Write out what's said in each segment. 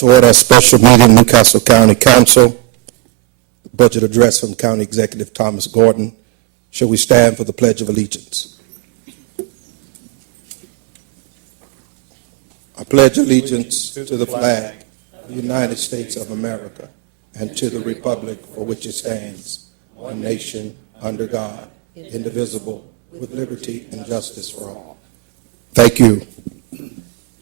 To order a special meeting, Newcastle County Council. Budget address from County Executive Thomas Gordon. Shall we stand for the Pledge of Allegiance? I pledge allegiance to the flag of the United States of America and to the republic for which it stands, one nation, under God, indivisible, with liberty and justice for all. Thank you.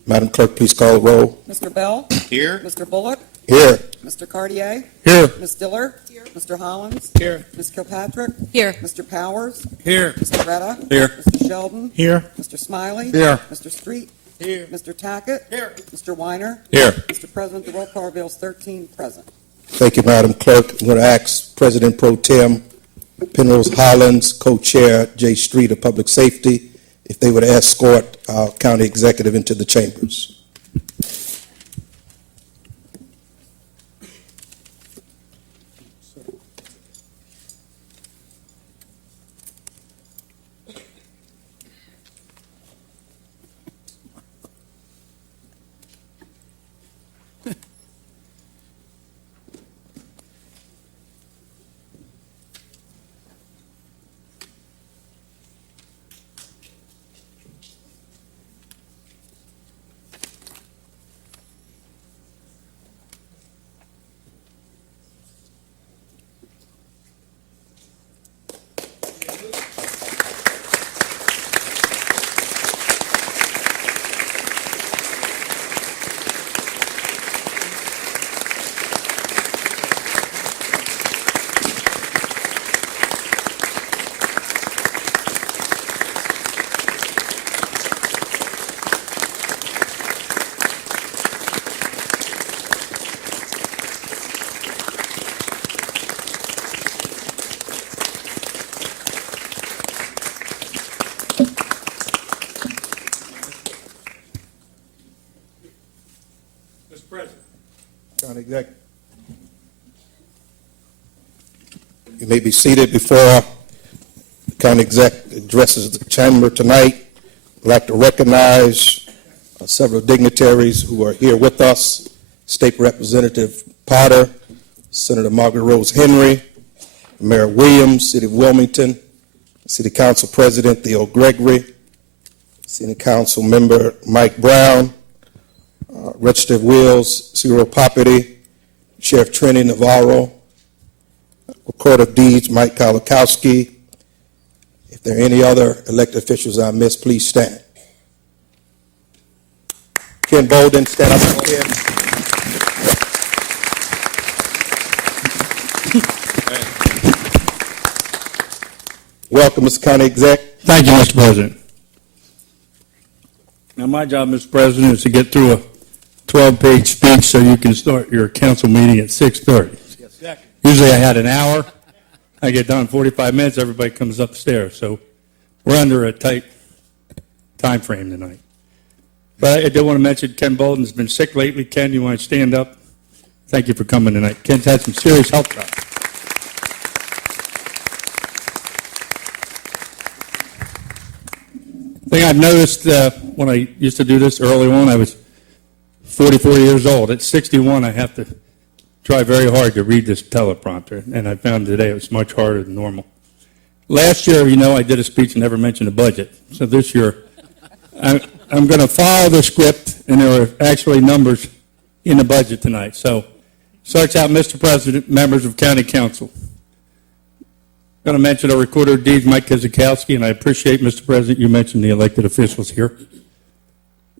Madam Clerk, please call the roll. Mr. Bell? Here. Mr. Bullock? Here. Mr. Cartier? Here. Ms. Diller? Here. Mr. Hollins? Here. Ms. Kilpatrick? Here. Mr. Powers? Here. Mr. Retta? Here. Mr. Sheldon? Here. Mr. Smiley? Here. Mr. Street? Here. Mr. Tackett? Here. Mr. Weiner? Here. Mr. President, the roll call reveals 13 present. Thank you, Madam Clerk. I'm going to ask President Pro Tem Penrose Hollins, Co-Chair Jay Street of Public Safety, if they would escort our County Executive into the chambers. County Executive. You may be seated. Before the County Exec addresses the chamber tonight, I'd like to recognize several dignitaries who are here with us. State Representative Potter, Senator Margaret Rose Henry, Mayor Williams, City of Wilmington, City Council President Theo Gregory, City Council Member Mike Brown, Register of Wills, Cyril Poppity, Sheriff Trini Navarro, Recorder of Deeds, Mike Kolakowski. If there are any other elected officials I missed, please stand. Ken Bolden, stand up, Ken. Welcome, Mr. County Exec. Thank you, Mr. President. Now, my job, Mr. President, is to get through a 12-page speech so you can start your council meeting at 6:30. Usually I had an hour. I get done in 45 minutes. Everybody comes upstairs. So we're under a tight time frame tonight. But I did want to mention Ken Bolden's been sick lately. Ken, you want to stand up? Thank you for coming tonight. Ken's had some serious health problems. The thing I've noticed when I used to do this early on, I was 44 years old. At 61, I have to try very hard to read this teleprompter, and I found today it was much harder than normal. Last year, I did a speech and never mentioned a budget. So this year, I'm going to follow the script, and there are actually numbers in the budget tonight. So starts out, Mr. President, members of County Council. I'm going to mention our Recorder of Deeds, Mike Kizikowski, and I appreciate, Mr. President, you mentioned the elected officials here.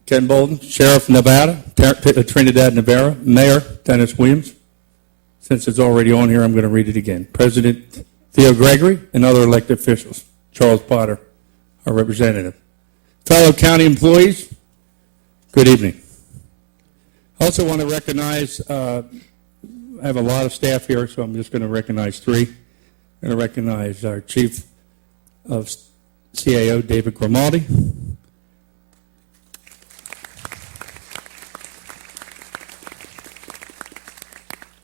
Ken Bolden, Sheriff Nevada, Trinidad Navarro, Mayor Dennis Williams. Since it's already on here, I'm going to read it again. President Theo Gregory and other elected officials. Charles Potter, our representative. Fellow county employees, good evening. I also want to recognize, I have a lot of staff here, so I'm just going to recognize three. I'm going to recognize our Chief of CAO, David Grimaldi.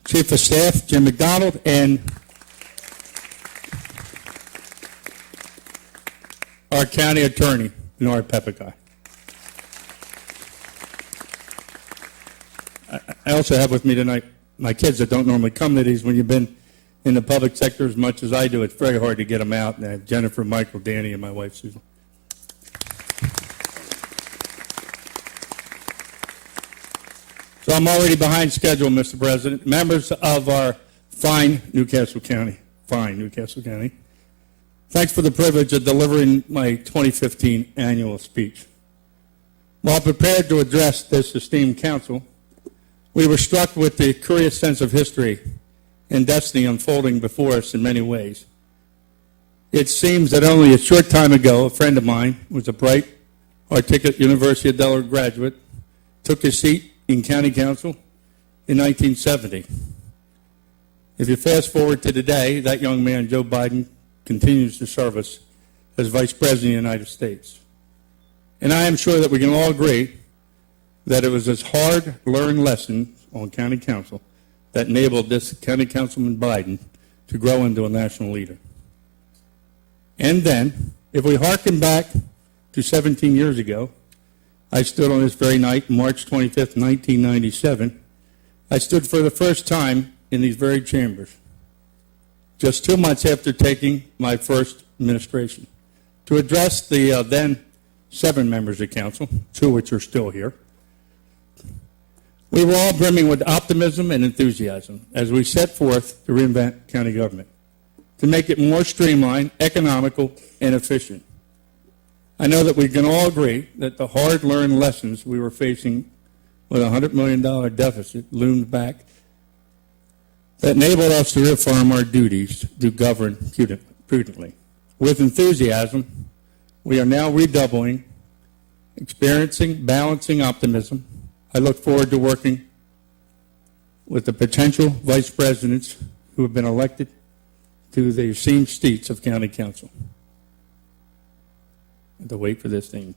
Chief of Staff, Jim McDonald, and our County Attorney, Bernard Pepikai. I also have with me tonight my kids that don't normally come to these. When you've been in the public sector as much as I do, it's very hard to get them out. And I have Jennifer, Michael, Danny, and my wife, Susan. So I'm already behind schedule, Mr. President. Members of our fine Newcastle County, thanks for the privilege of delivering my 2015 annual speech. While prepared to address this esteemed council, we were struck with the curious sense of history and destiny unfolding before us in many ways. It seems that only a short time ago, a friend of mine was a bright, articulate University of Delaware graduate, took his seat in county council in 1970. If you fast forward to today, that young man, Joe Biden, continues to serve us as Vice President of the United States. And I am sure that we can all agree that it was this hard-learned lesson on county council that enabled this county councilman Biden to grow into a national leader. And then, if we hearken back to 17 years ago, I stood on this very night, March 25th, 1997. I stood for the first time in these very chambers, just 2 months after taking my first administration, to address the then 7 members of council, 2 which are still here. We were all brimming with optimism and enthusiasm as we set forth to reinvent county government, to make it more streamlined, economical, and efficient. I know that we can all agree that the hard-learned lessons we were facing with a $100 million deficit loomed back that enabled us to reaffirm our duties to govern prudently. With enthusiasm, we are now redoubling, experiencing, balancing optimism. I look forward to working with the potential vice presidents who have been elected to the esteemed seats of county council. I have to wait for this thing.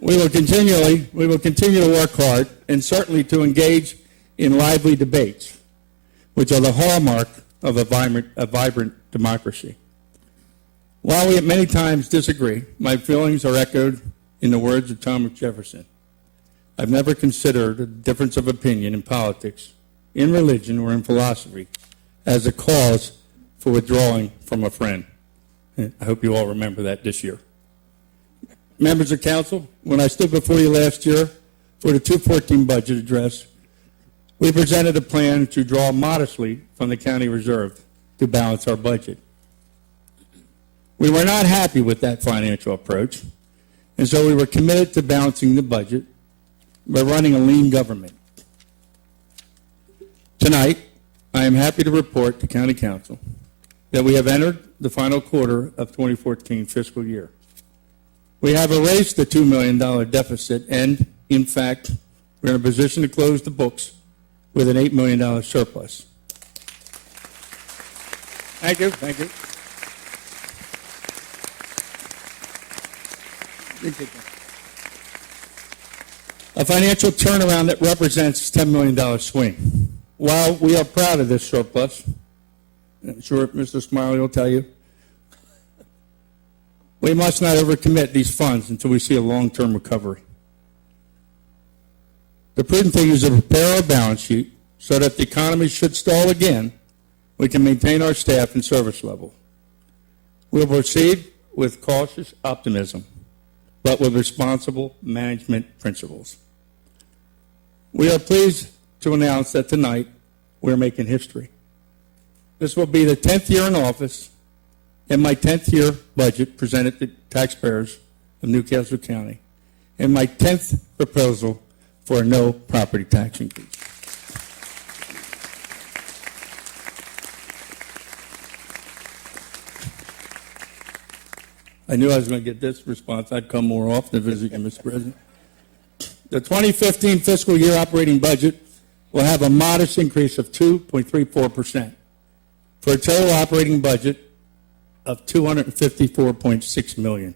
We will continue to work hard and certainly to engage in lively debates, which are the hallmark of a vibrant democracy. While we at many times disagree, my feelings are echoed in the words of Thomas Jefferson. I've never considered a difference of opinion in politics, in religion, or in philosophy as a cause for withdrawing from a friend. I hope you all remember that this year. Members of council, when I stood before you last year for the 2014 budget address, we presented a plan to draw modestly from the county reserve to balance our budget. We were not happy with that financial approach, and so we were committed to balancing the budget by running a lean government. Tonight, I am happy to report to County Council that we have entered the final quarter of 2014 fiscal year. We have erased the $2 million deficit, and, in fact, we're in a position to close the books with an $8 million surplus. Thank you. Thank you. A financial turnaround that represents a $10 million swing. While we are proud of this surplus, I'm sure Mr. Smiley will tell you, we must not overcommit these funds until we see a long-term recovery. The prudent thing is to prepare our balance sheet so that the economy should stall again, we can maintain our staff and service level. We'll proceed with cautious optimism, but with responsible management principles. We are pleased to announce that tonight we're making history. This will be the 10th year in office and my 10th year budget presented to taxpayers of Newcastle County, and my 10th proposal for a no property tax increase. I knew I was going to get this response. I'd come more often to visit you, Mr. President. The 2015 fiscal year operating budget will have a modest increase of 2.34%, for a total operating budget of $254.6 million.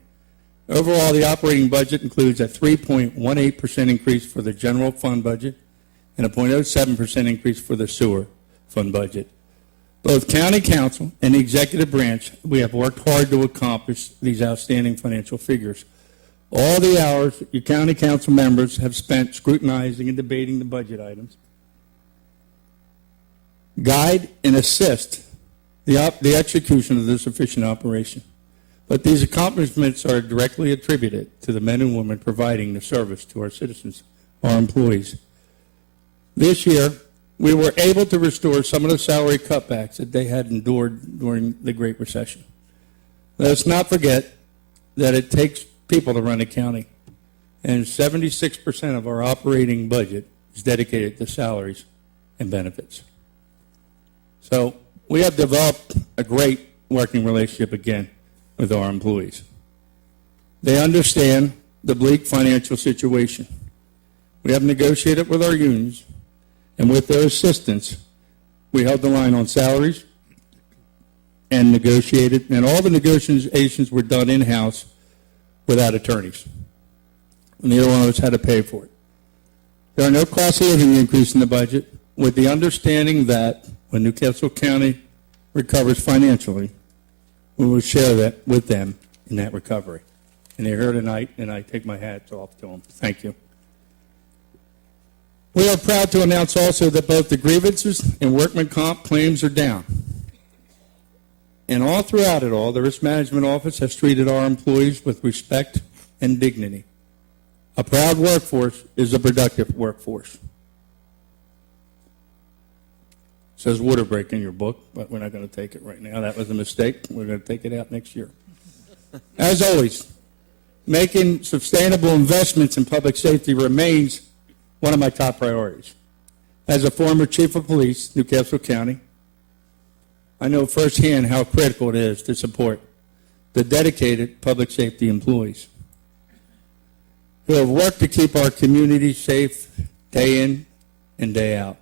Overall, the operating budget includes a 3.18% increase for the general fund budget and a 0.07% increase for the sewer fund budget. Both County Council and the Executive Branch, we have worked hard to accomplish these outstanding financial figures. all the hours your county council members have spent scrutinizing and debating the budget items, guide and assist the execution of this efficient operation. But these accomplishments are directly attributed to the men and women providing the service to our citizens, our employees. This year, we were able to restore some of the salary cutbacks that they had endured during the Great Recession. Let us not forget that it takes people to run a county, and 76% of our operating budget is dedicated to salaries and benefits. So we have developed a great working relationship again with our employees. They understand the bleak financial situation. We have negotiated with our unions, and with their assistance, we held the line on salaries and negotiated, and all the negotiations were done in-house without attorneys. Neither one of us had to pay for it. There are no cost of living increase in the budget, with the understanding that when Newcastle County recovers financially, we will share that with them in that recovery. And they're here tonight, and I take my hats off to them. Thank you. We are proud to announce also that both the grievances and workman comp claims are down. And all throughout it all, the Risk Management Office has treated our employees with respect and dignity. A proud workforce is a productive workforce. It says water break in your book, but we're not going to take it right now. That was a mistake. We're going to take it out next year. As always, making sustainable investments in public safety remains one of my top priorities. As a former chief of police, Newcastle County, I know firsthand how critical it is to support the dedicated public safety employees who have worked to keep our community safe day in and day out.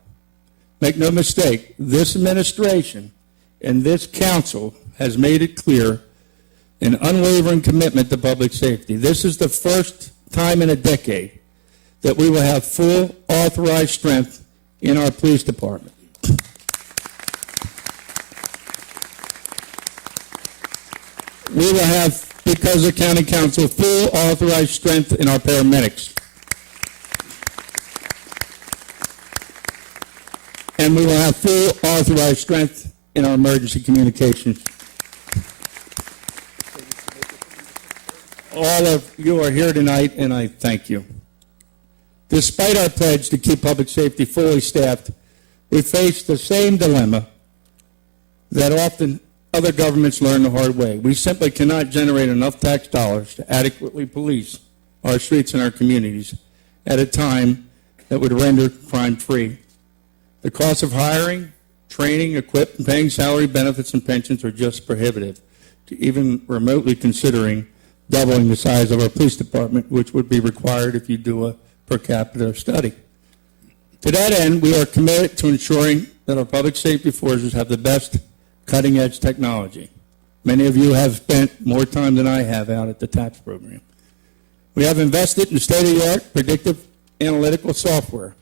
Make no mistake, this administration and this council has made it clear an unwavering commitment to public safety. This is the first time in a decade that we will have full authorized strength in our police department. We will have, because of County Council, full authorized strength in our paramedics. And we will have full authorized strength in our emergency communications. All of you are here tonight, and I thank you. Despite our pledge to keep public safety fully staffed, we face the same dilemma that often other governments learn the hard way. We simply cannot generate enough tax dollars to adequately police our streets and our communities at a time that would render crime free. The cost of hiring, training, equipment, paying salary, benefits, and pensions are just prohibitive, to even remotely considering doubling the size of our police department, which would be required if you do a per capita study. To that end, we are committed to ensuring that our public safety forces have the best cutting-edge technology. Many of you have spent more time than I have out at the TAPS program. We have invested in state-of-the-art predictive analytical software.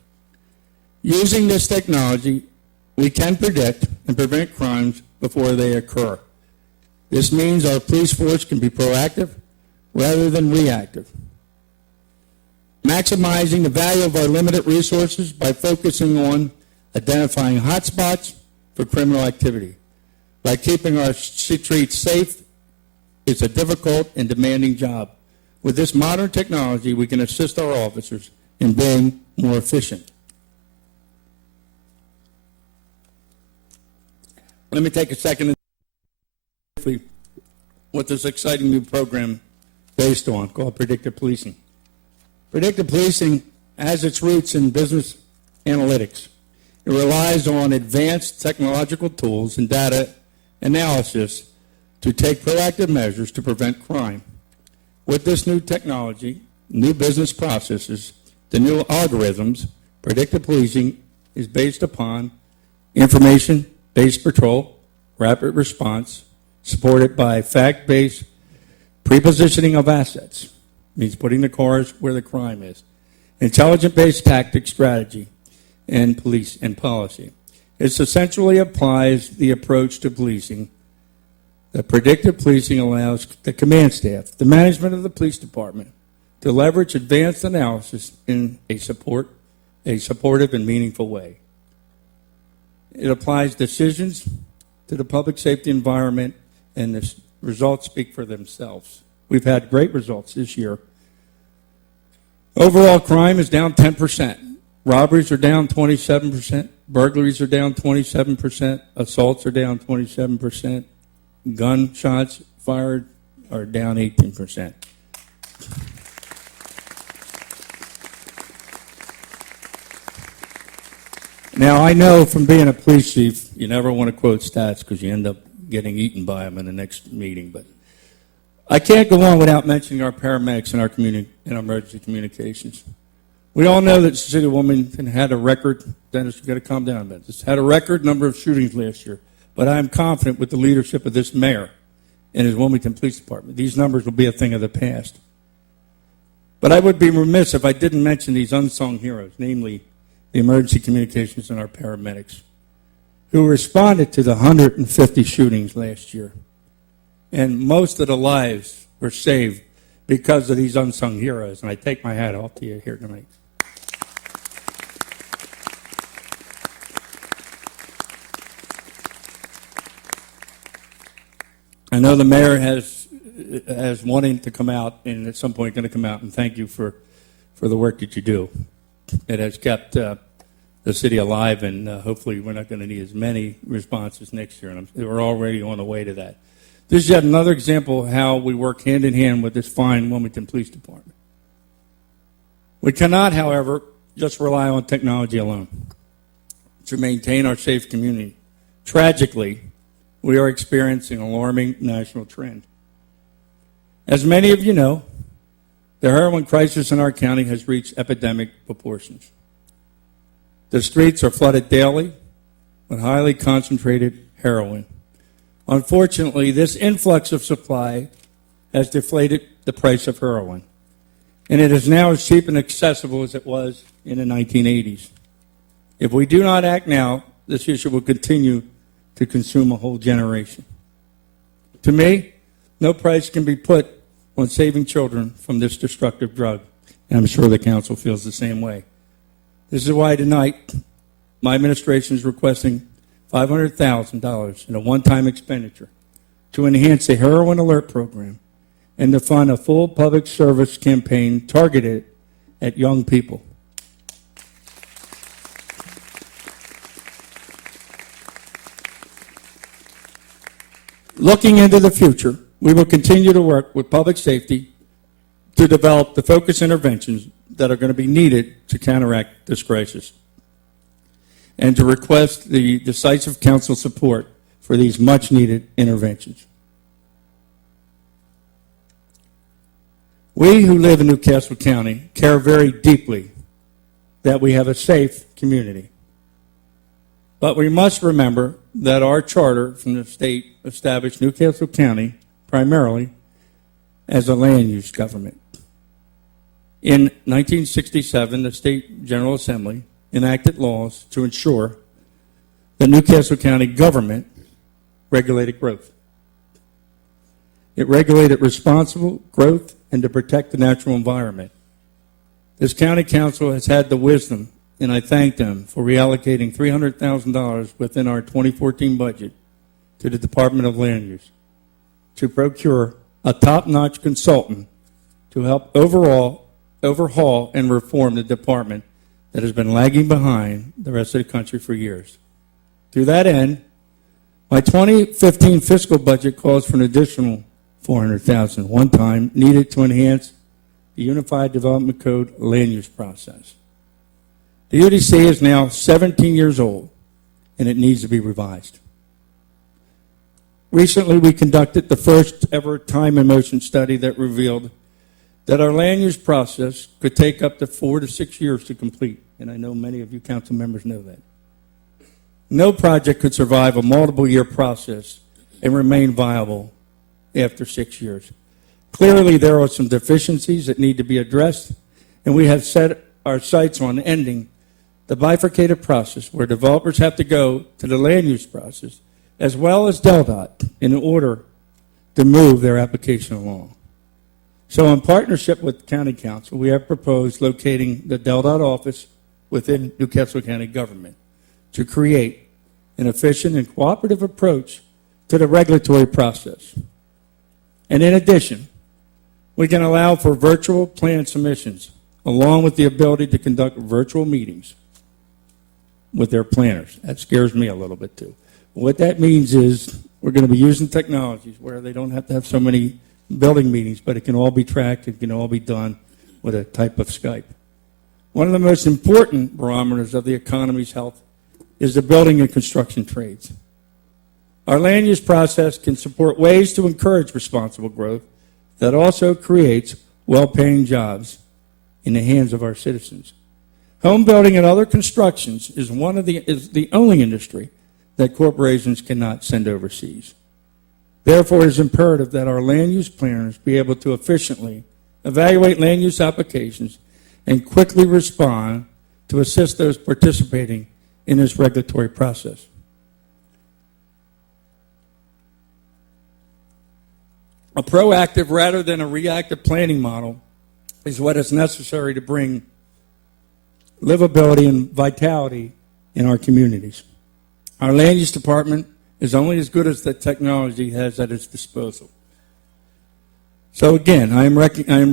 Using this technology, we can predict and prevent crimes before they occur. This means our police force can be proactive rather than reactive, maximizing the value of our limited resources by focusing on identifying hotspots for criminal activity. By keeping our streets safe, it's a difficult and demanding job. With this modern technology, we can assist our officers in being more efficient. Let me take a second and what this exciting new program based on, called predictive policing. Predictive policing has its roots in business analytics. It relies on advanced technological tools and data analysis to take proactive measures to prevent crime. With this new technology, new business processes, the new algorithms, predictive policing is based upon information-based patrol, rapid response, supported by fact-based prepositioning of assets, means putting the cars where the crime is, intelligence-based tactic strategy, and police and policy. It essentially applies the approach to policing. The predictive policing allows the command staff, the management of the police department, to leverage advanced analysis in a supportive and meaningful way. It applies decisions to the public safety environment, and the results speak for themselves. We've had great results this year. Overall crime is down 10%. Robberies are down 27%. Burglaries are down 27%. Assaults are down 27%. Gunshots fired are down 18%. Now, I know from being a police chief, you never want to quote stats because you end up getting eaten by them in the next meeting. But I can't go on without mentioning our paramedics in our community, in our emergency communications. We all know that the city of Wilmington had a record, Dennis, you've got to calm down about this, had a record number of shootings last year. But I am confident with the leadership of this mayor and his Wilmington Police Department, these numbers will be a thing of the past. But I would be remiss if I didn't mention these unsung heroes, namely the emergency communications and our paramedics, who responded to the 150 shootings last year. And most of the lives were saved because of these unsung heroes. And I take my hat off to you here tonight. I know the mayor has wanting to come out, and at some point going to come out, and thank you for the work that you do. It has kept the city alive, and hopefully we're not going to need as many responses next year, and we're already on the way to that. This is yet another example of how we work hand in hand with this fine Wilmington Police Department. We cannot, however, just rely on technology alone to maintain our safe community. Tragically, we are experiencing an alarming national trend. As many of you know, the heroin crisis in our county has reached epidemic proportions. The streets are flooded daily with highly concentrated heroin. Unfortunately, this influx of supply has deflated the price of heroin, and it is now as cheap and accessible as it was in the 1980s. If we do not act now, this issue will continue to consume a whole generation. To me, no price can be put on saving children from this destructive drug, and I'm sure the council feels the same way. This is why tonight my administration is requesting $500,000 in a one-time expenditure to enhance the heroin alert program and to fund a full public service campaign targeted at young people. Looking into the future, we will continue to work with public safety to develop the focused interventions that are going to be needed to counteract this crisis, and to request the decisive council support for these much-needed interventions. We who live in Newcastle County care very deeply that we have a safe community. But we must remember that our charter from the state established Newcastle County primarily as a land use government. In 1967, the State General Assembly enacted laws to ensure the Newcastle County government regulated growth. It regulated responsible growth and to protect the natural environment. This county council has had the wisdom, and I thank them for reallocating $300,000 within our 2014 budget to the Department of Land Use to procure a top-notch consultant to help overhaul and reform the department that has been lagging behind the rest of the country for years. To that end, my 2015 fiscal budget calls for an additional $400,000 one time needed to enhance the Unified Development Code land use process. The UDC is now 17 years old, and it needs to be revised. Recently, we conducted the first ever time and motion study that revealed that our land use process could take up to 4 to 6 years to complete, and I know many of you council members know that. No project could survive a multiple-year process and remain viable after 6 years. Clearly, there are some deficiencies that need to be addressed, and we have set our sights on ending the bifurcated process where developers have to go to the land use process as well as DelDOT in order to move their application along. So in partnership with County Council, we have proposed locating the DelDOT office within Newcastle County government to create an efficient and cooperative approach to the regulatory process. And in addition, we can allow for virtual plan submissions, along with the ability to conduct virtual meetings with their planners. That scares me a little bit too. What that means is we're going to be using technologies where they don't have to have so many building meetings, but it can all be tracked, it can all be done with a type of Skype. One of the most important barometers of the economy's health is the building and construction trades. Our land use process can support ways to encourage responsible growth that also creates well-paying jobs in the hands of our citizens. Home building and other constructions is the only industry that corporations cannot send overseas. Therefore, it is imperative that our land use planners be able to efficiently evaluate land use applications and quickly respond to assist those participating in this regulatory process. A proactive rather than a reactive planning model is what is necessary to bring livability and vitality in our communities. Our land use department is only as good as the technology has at its disposal. So again, I am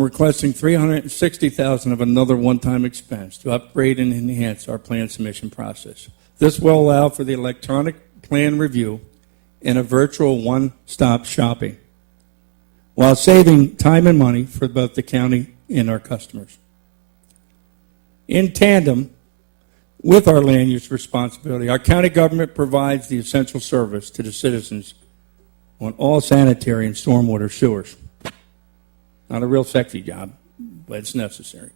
requesting $360,000 of another one-time expense to upgrade and enhance our plan submission process. This will allow for the electronic plan review and a virtual one-stop shopping, while saving time and money for both the county and our customers. In tandem with our land use responsibility, our county government provides the essential service to the citizens on all sanitary and stormwater sewers. Not a real sexy job, but it's necessary.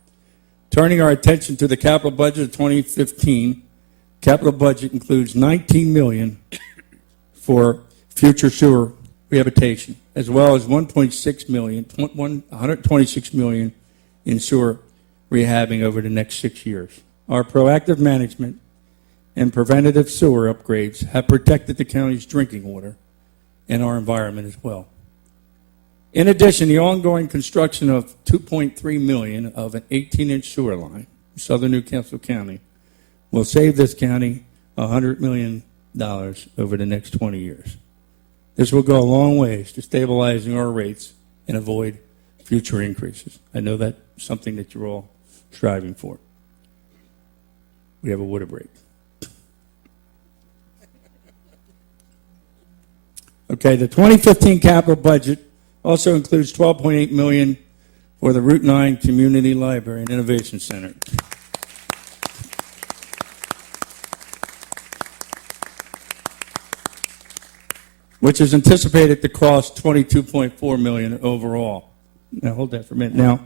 Turning our attention to the capital budget of 2015, capital budget includes $19 million for future sewer rehabilitation, as well as $126 million in sewer rehabbing over the next 6 years. Our proactive management and preventative sewer upgrades have protected the county's drinking water and our environment as well. In addition, the ongoing construction of $2.3 million of an 18-inch sewer line in southern Newcastle County will save this county $100 million over the next 20 years. This will go a long ways to stabilizing our rates and avoid future increases. I know that's something that you're all striving for. We have a water break. Okay, the 2015 capital budget also includes $12.8 million for the Route 9 Community Library and Innovation Center. Which is anticipated to cost $22.4 million overall. Now, hold that for a minute. Now,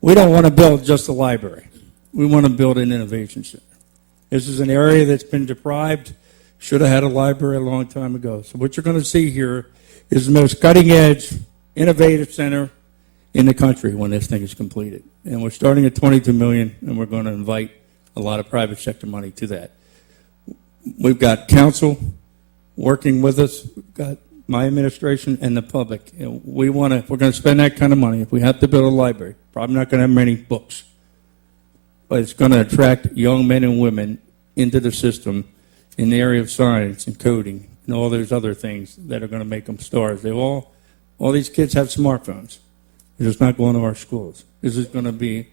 we don't want to build just a library. We want to build an innovation center. This is an area that's been deprived, should have had a library a long time ago. So what you're going to see here is the most cutting-edge, innovative center in the country when this thing is completed. And we're starting at $22 million, and we're going to invite a lot of private sector money to that. We've got council working with us. We've got my administration and the public. And we're going to spend that kind of money. If we have to build a library, probably not going to have many books, but it's going to attract young men and women into the system in the area of science and coding and all those other things that are going to make them stars. All these kids have smartphones. They're just not going to our schools. This is going to be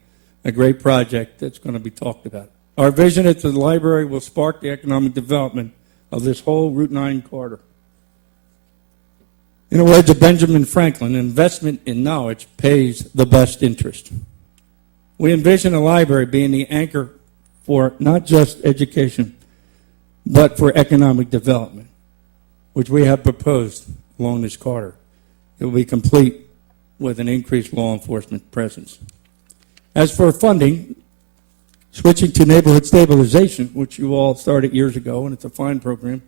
a great project that's going to be talked about. Our vision at the library will spark the economic development of this whole Route 9 corridor. In the words of Benjamin Franklin, investment in knowledge pays the best interest. We envision a library being the anchor for not just education, but for economic development, which we have proposed along this corridor. It will be complete with an increased law enforcement presence. As for funding, switching to neighborhood stabilization, which you all started years ago, and it's a fine program,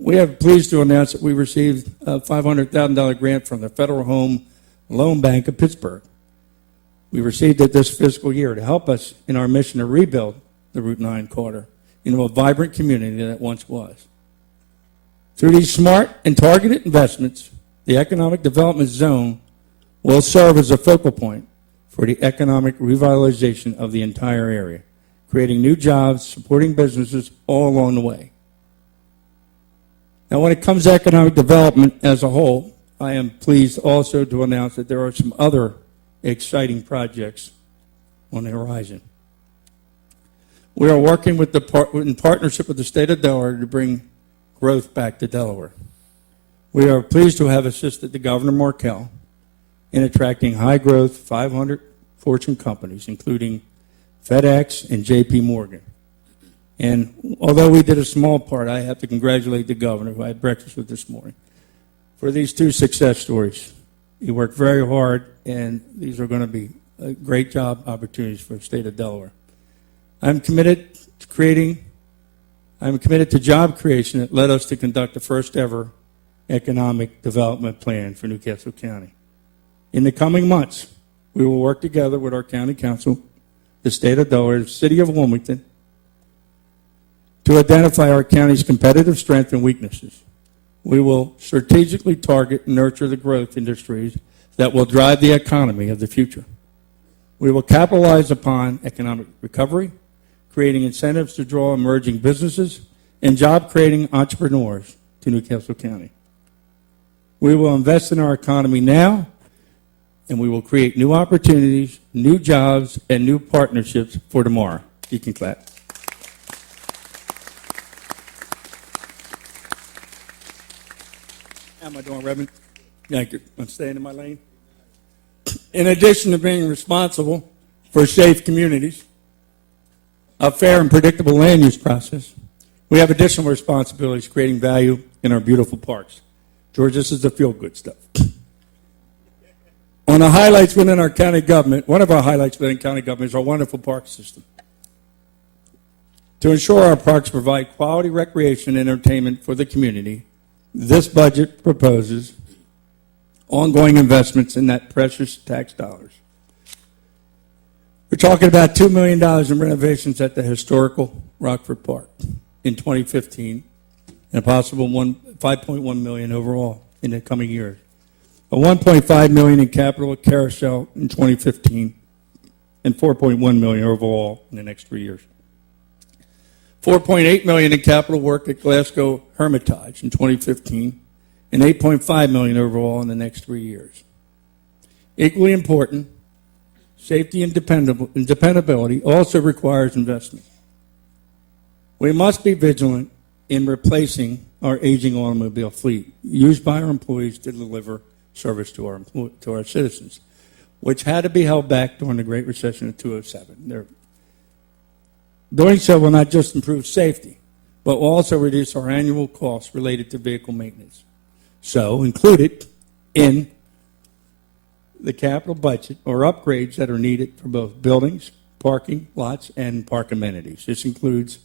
we are pleased to announce that we received a $500,000 grant from the Federal Home Loan Bank of Pittsburgh. We received it this fiscal year to help us in our mission to rebuild the Route 9 corridor into a vibrant community that it once was. Through these smart and targeted investments, the economic development zone will serve as a focal point for the economic revitalization of the entire area, creating new jobs, supporting businesses all along the way. Now, when it comes to economic development as a whole, I am pleased also to announce that there are some other exciting projects on the horizon. We are working in partnership with the state of Delaware to bring growth back to Delaware. We are pleased to have assisted the Governor Markell in attracting high-growth 500 Fortune companies, including FedEx and J.P. Morgan. And although we did a small part, I have to congratulate the governor, who I had breakfast with this morning, for these two success stories. He worked very hard, and these are going to be great job opportunities for the state of Delaware. I'm committed to job creation that led us to conduct the first ever economic development plan for Newcastle County. In the coming months, we will work together with our county council, the state of Delaware, the city of Wilmington, to identify our county's competitive strengths and weaknesses. We will strategically target and nurture the growth industries that will drive the economy of the future. We will capitalize upon economic recovery, creating incentives to draw emerging businesses and job-creating entrepreneurs to Newcastle County. We will invest in our economy now, and we will create new opportunities, new jobs, and new partnerships for tomorrow. You can clap. How am I doing, Reverend? Thank you. I'm staying in my lane. In addition to being responsible for safe communities, a fair and predictable land use process, we have additional responsibilities creating value in our beautiful parks. George, this is the feel-good stuff. On the highlights within our county government, one of our highlights within county government is our wonderful park system. To ensure our parks provide quality recreation and entertainment for the community, this budget proposes ongoing investments in that precious tax dollars. We're talking about $2 million in renovations at the historical Rockford Park in 2015, and a possible $5.1 million overall in the coming years. A $1.5 million in capital at Carousel in 2015, and $4.1 million overall in the next 3 years. $4.8 million in capital work at Glasgow Hermitage in 2015, and $8.5 million overall in the next 3 years. Equally important, safety and dependability also requires investment. We must be vigilant in replacing our aging automobile fleet used by our employees to deliver service to our citizens, which had to be held back during the Great Recession of 2007. Doing so will not just improve safety, but will also reduce our annual costs related to vehicle maintenance. So, included in the capital budget are upgrades that are needed for both buildings, parking lots, and park amenities. This includes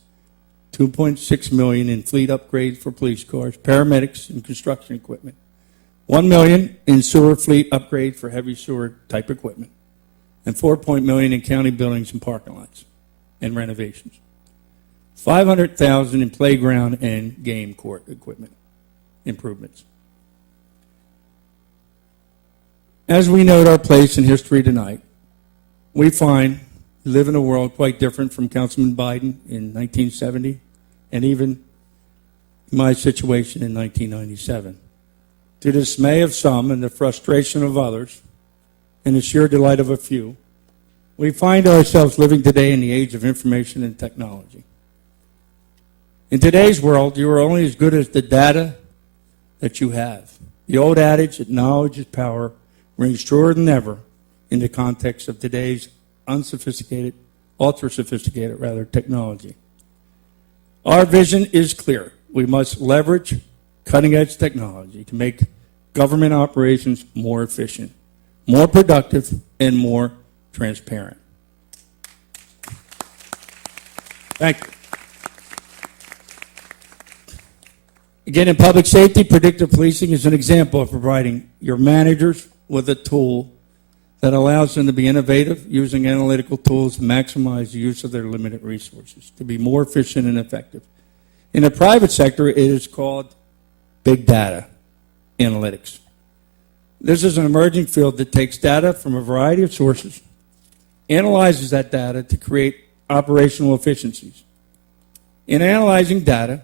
$2.6 million in fleet upgrades for police cars, paramedics, and construction equipment. $1 million in sewer fleet upgrade for heavy sewer type equipment, and $4 million in county buildings and parking lots and renovations. $500,000 in playground and game court equipment improvements. As we note our place in history tonight, we find we live in a world quite different from Councilman Biden in 1970 and even my situation in 1997. To the dismay of some and the frustration of others and the sheer delight of a few, we find ourselves living today in the age of information and technology. In today's world, you are only as good as the data that you have. The old adage that knowledge is power rings truer than ever in the context of today's ultra-sophisticated technology. Our vision is clear. We must leverage cutting-edge technology to make government operations more efficient, more productive, and more transparent. Thank you. Again, in public safety, predictive policing is an example of providing your managers with a tool that allows them to be innovative, using analytical tools to maximize the use of their limited resources, to be more efficient and effective. In the private sector, it is called big data analytics. This is an emerging field that takes data from a variety of sources, analyzes that data to create operational efficiencies. In analyzing data,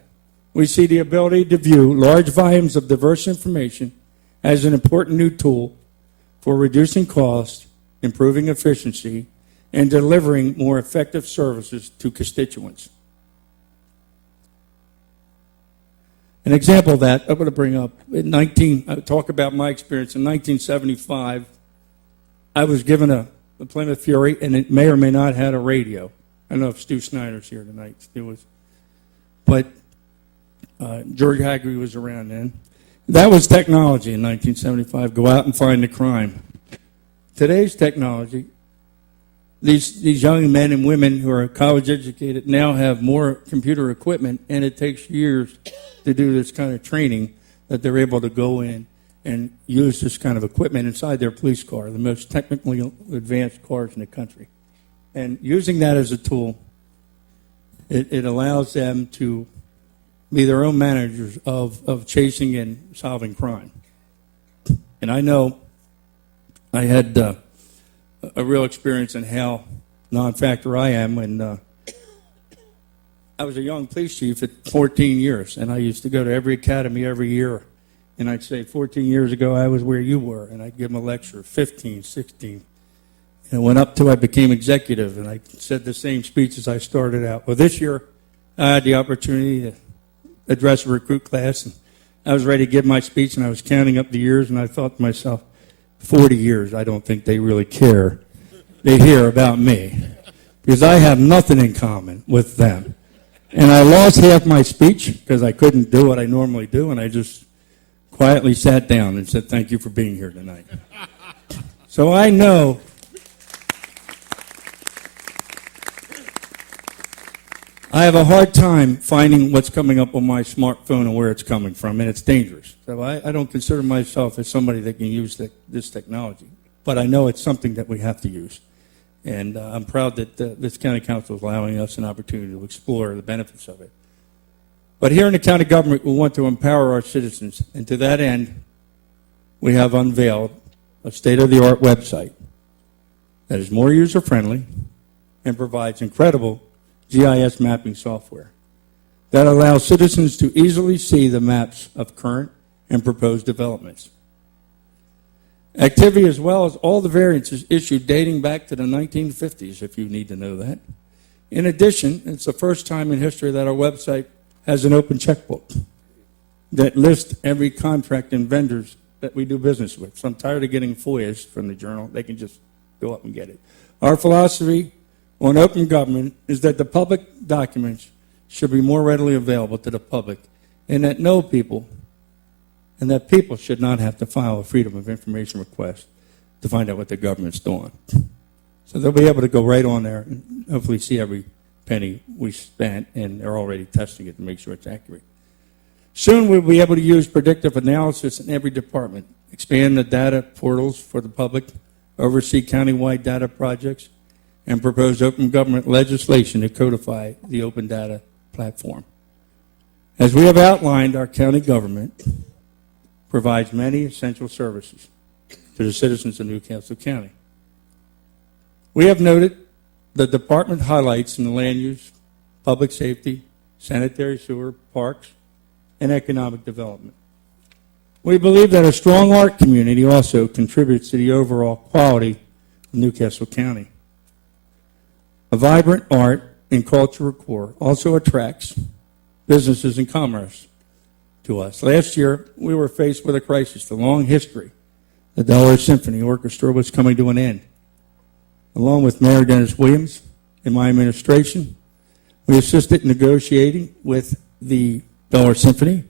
we see the ability to view large volumes of diverse information as an important new tool for reducing costs, improving efficiency, and delivering more effective services to constituents. An example of that, I'm going to bring up, I talk about my experience. In 1975, I was given a Plymouth Fury, and it may or may not have had a radio. I don't know if Stu Snyder's here tonight. But George Haggry was around then. That was technology in 1975. Go out and find the crime. Today's technology, these young men and women who are college educated now have more computer equipment, and it takes years to do this kind of training that they're able to go in and use this kind of equipment inside their police car, the most technically advanced cars in the country. And using that as a tool, it allows them to be their own managers of chasing and solving crime. And I know I had a real experience in how non-factor I am when I was a young police chief at 14 years, and I used to go to every academy every year, and I'd say 14 years ago I was where you were, and I'd give them a lecture, 15, 16. And it went up till I became executive, and I said the same speech as I started out. Well, this year I had the opportunity to address a recruit class, and I was ready to give my speech, and I was counting up the years, and I thought to myself, 40 years, I don't think they really care. They hear about me, because I have nothing in common with them. And I lost half my speech because I couldn't do what I normally do, and I just quietly sat down and said, thank you for being here tonight. So I know I have a hard time finding what's coming up on my smartphone and where it's coming from, and it's dangerous. So I don't consider myself as somebody that can use this technology, but I know it's something that we have to use. And I'm proud that this county council is allowing us an opportunity to explore the benefits of it. But here in the county government, we want to empower our citizens, and to that end, we have unveiled a state-of-the-art website that is more user-friendly and provides incredible GIS mapping software that allows citizens to easily see the maps of current and proposed developments. Activity as well as all the variances issued dating back to the 1950s, if you need to know that. In addition, it's the first time in history that our website has an open checkbook that lists every contract and vendors that we do business with. So I'm tired of getting FOIAs from the Journal. They can just go up and get it. Our philosophy on open government is that the public documents should be more readily available to the public, and that people should not have to file a Freedom of Information request to find out what the government's doing. So they'll be able to go right on there and hopefully see every penny we spent, and they're already testing it to make sure it's accurate. Soon we'll be able to use predictive analysis in every department, expand the data portals for the public, oversee countywide data projects, and propose open government legislation to codify the open data platform. As we have outlined, our county government provides many essential services to the citizens of Newcastle County. We have noted the department highlights in the land use, public safety, sanitary sewer, parks, and economic development. We believe that a strong art community also contributes to the overall quality of Newcastle County. A vibrant art and cultural core also attracts businesses and commerce to us. Last year, we were faced with a crisis. The long history, the Delaware Symphony Orchestra was coming to an end. Along with Mayor Dennis Williams and my administration, we assisted in negotiating with the Delaware Symphony,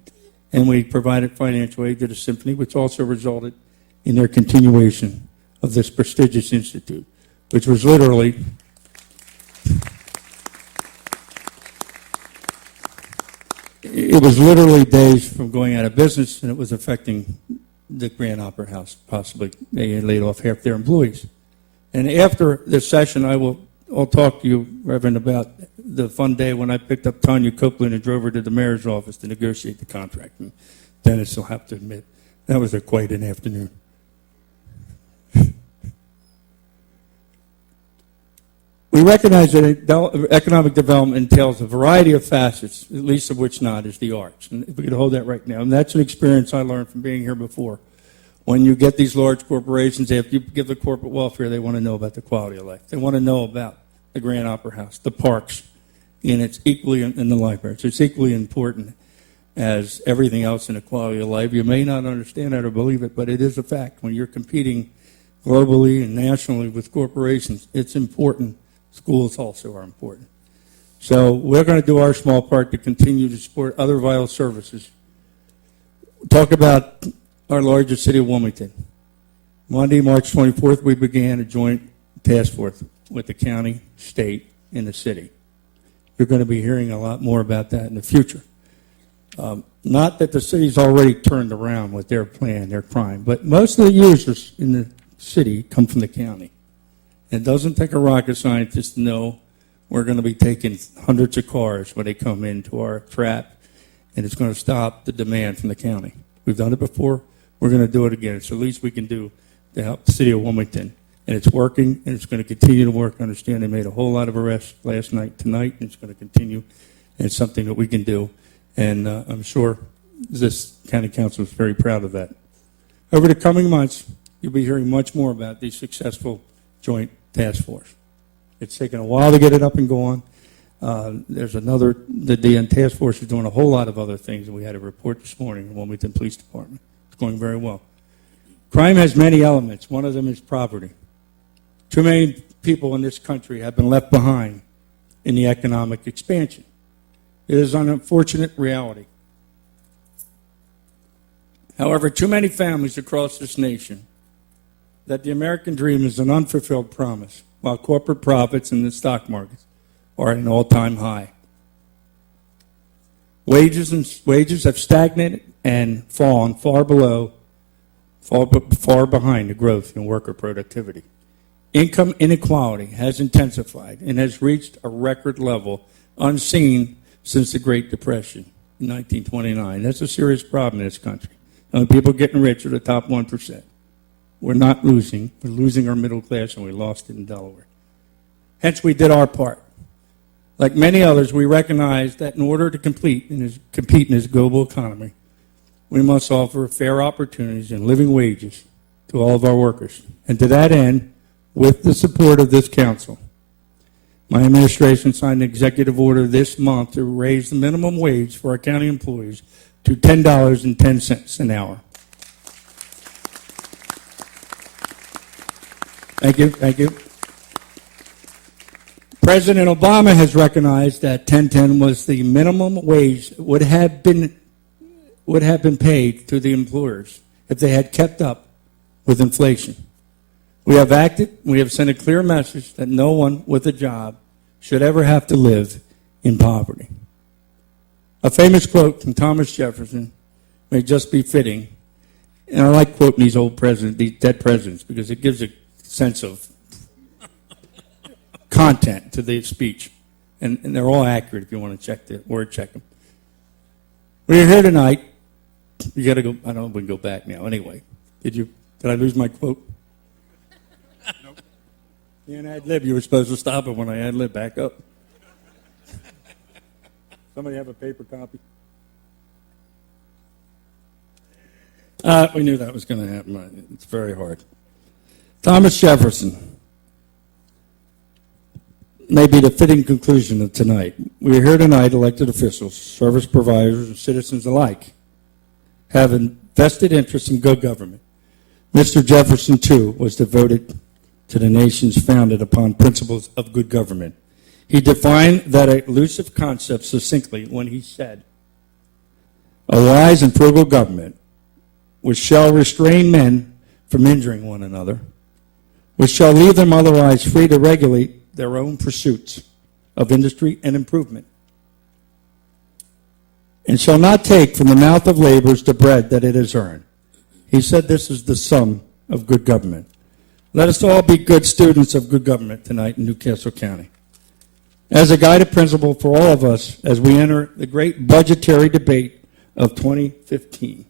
and we provided financial aid to the symphony, which also resulted in their continuation of this prestigious institute, which was literally days from going out of business, and it was affecting the Grand Opera House. Possibly they had laid off half their employees. And after this session, I'll talk to you, Reverend, about the fun day when I picked up Tanya Copeland and drove her to the mayor's office to negotiate the contract. And Dennis will have to admit, that was quite an afternoon. We recognize that economic development entails a variety of facets, the least of which not is the arts. And if we could hold that right now. And that's an experience I learned from being here before. When you get these large corporations, if you give the corporate welfare, they want to know about the quality of life. They want to know about the Grand Opera House, the parks, and it's equally in the libraries. It's equally important as everything else in the quality of life. You may not understand that or believe it, but it is a fact. When you're competing globally and nationally with corporations, it's important. Schools also are important. So we're going to do our small part to continue to support other vital services. Talk about our largest city of Wilmington. Monday, March 24th, we began a joint task force with the county, state, and the city. You're going to be hearing a lot more about that in the future. Not that the city's already turned around with their plan, their crime, but most of the users in the city come from the county. It doesn't take a rocket scientist to know we're going to be taking hundreds of cars when they come into our trap, and it's going to stop the demand from the county. We've done it before. We're going to do it again. It's the least we can do to help the city of Wilmington. And it's working, and it's going to continue to work. Understand they made a whole lot of arrests last night, tonight, and it's going to continue. And it's something that we can do. And I'm sure this county council is very proud of that. Over the coming months, you'll be hearing much more about the successful joint task force. It's taken a while to get it up and going. There's another, the task force is doing a whole lot of other things, and we had a report this morning in the Wilmington Police Department. It's going very well. Crime has many elements. One of them is poverty. Too many people in this country have been left behind in the economic expansion. It is an unfortunate reality. However, too many families across this nation that the American dream is an unfulfilled promise, while corporate profits in the stock markets are at an all-time high. Wages have stagnated and fallen far behind the growth in worker productivity. Income inequality has intensified and has reached a record level unseen since the Great Depression in 1929. That's a serious problem in this country. People getting rich are the top 1%. We're not losing. We're losing our middle class, and we lost it in Delaware. Hence, we did our part. Like many others, we recognize that in order to compete in this global economy, we must offer fair opportunities and living wages to all of our workers. And to that end, with the support of this council, my administration signed an executive order this month to raise the minimum wage for our county employees to $10.10 an hour. Thank you. Thank you. President Obama has recognized that 1010 was the minimum wage would have been paid to the employers if they had kept up with inflation. We have acted. We have sent a clear message that no one with a job should ever have to live in poverty. A famous quote from Thomas Jefferson may just be fitting, and I like quoting these dead presidents, because it gives a sense of content to the speech, and they're all accurate if you want to check the word check them. We're here tonight. You got to go. I don't know if we can go back now. Anyway, did I lose my quote? Nope. You ad lib. You were supposed to stop it when I ad lib. Back up. Somebody have a paper copy? We knew that was going to happen. It's very hard. Thomas Jefferson may be the fitting conclusion of tonight. We are here tonight, elected officials, service providers, and citizens alike, have a vested interest in good government. Mr. Jefferson, too, was devoted to the nations founded upon principles of good government. He defined that elusive concept succinctly when he said, "A wise and frugal government, which shall restrain men from injuring one another, which shall leave them otherwise free to regulate their own pursuits of industry and improvement, and shall not take from the mouth of laborers the bread that it has earned." He said this is the sum of good government. Let us all be good students of good government tonight in Newcastle County. As a guiding principle for all of us as we enter the great budgetary debate of 2015,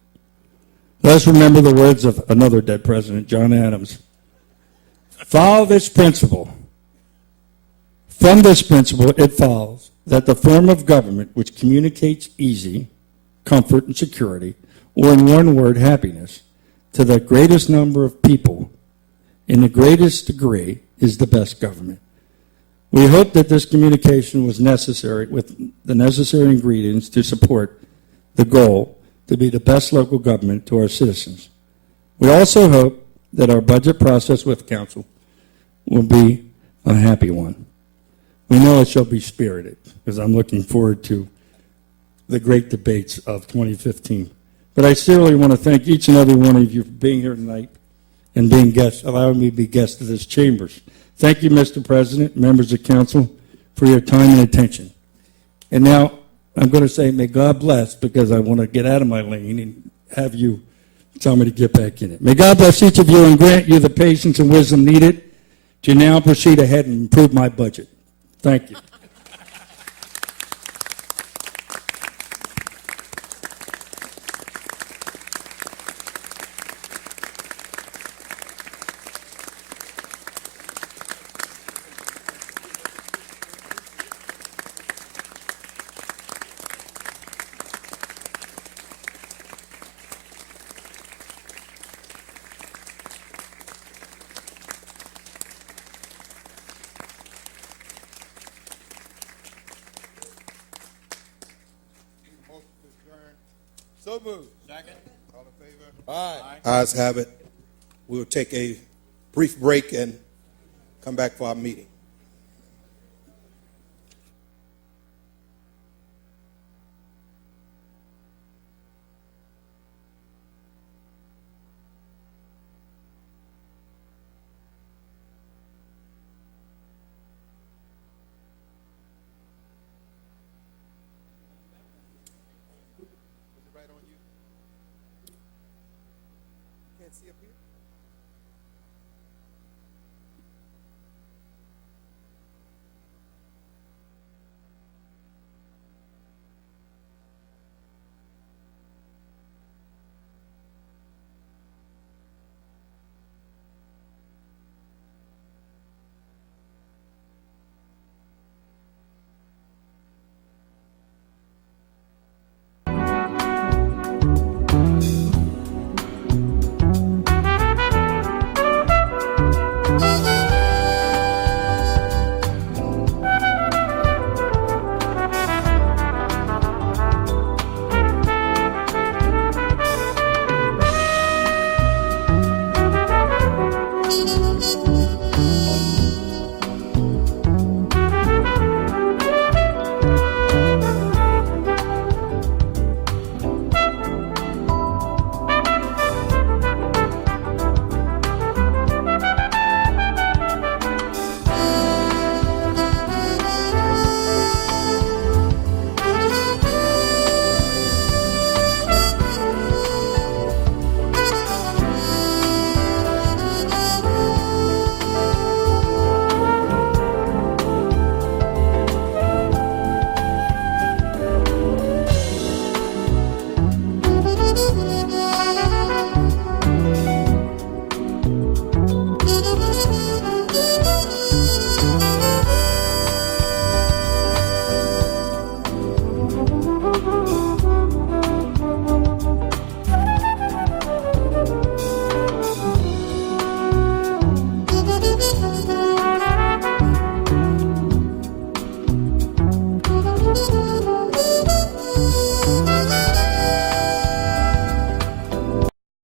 let us remember the words of another dead president, John Adams. Follow this principle. From this principle, it follows that the form of government which communicates easy, comfort, and security, or in one word, happiness, to the greatest number of people in the greatest degree is the best government. We hope that this communication was necessary with the necessary ingredients to support the goal to be the best local government to our citizens. We also hope that our budget process with council will be a happy one. We know it shall be spirited, because I'm looking forward to the great debates of 2015. But I sincerely want to thank each and every one of you for being here tonight and being guests, allowing me to be guests of this chambers. Thank you, Mr. President, members of council, for your time and attention. And now I'm going to say, may God bless, because I want to get out of my lane and have you tell me to get back in it. May God bless each of you and grant you the patience and wisdom needed to now proceed ahead and improve my budget. Thank you. So moved. Second. All in favor? Aye. Ayes have it. We will take a brief break and come back for our meeting. Right on you. Can't see up here?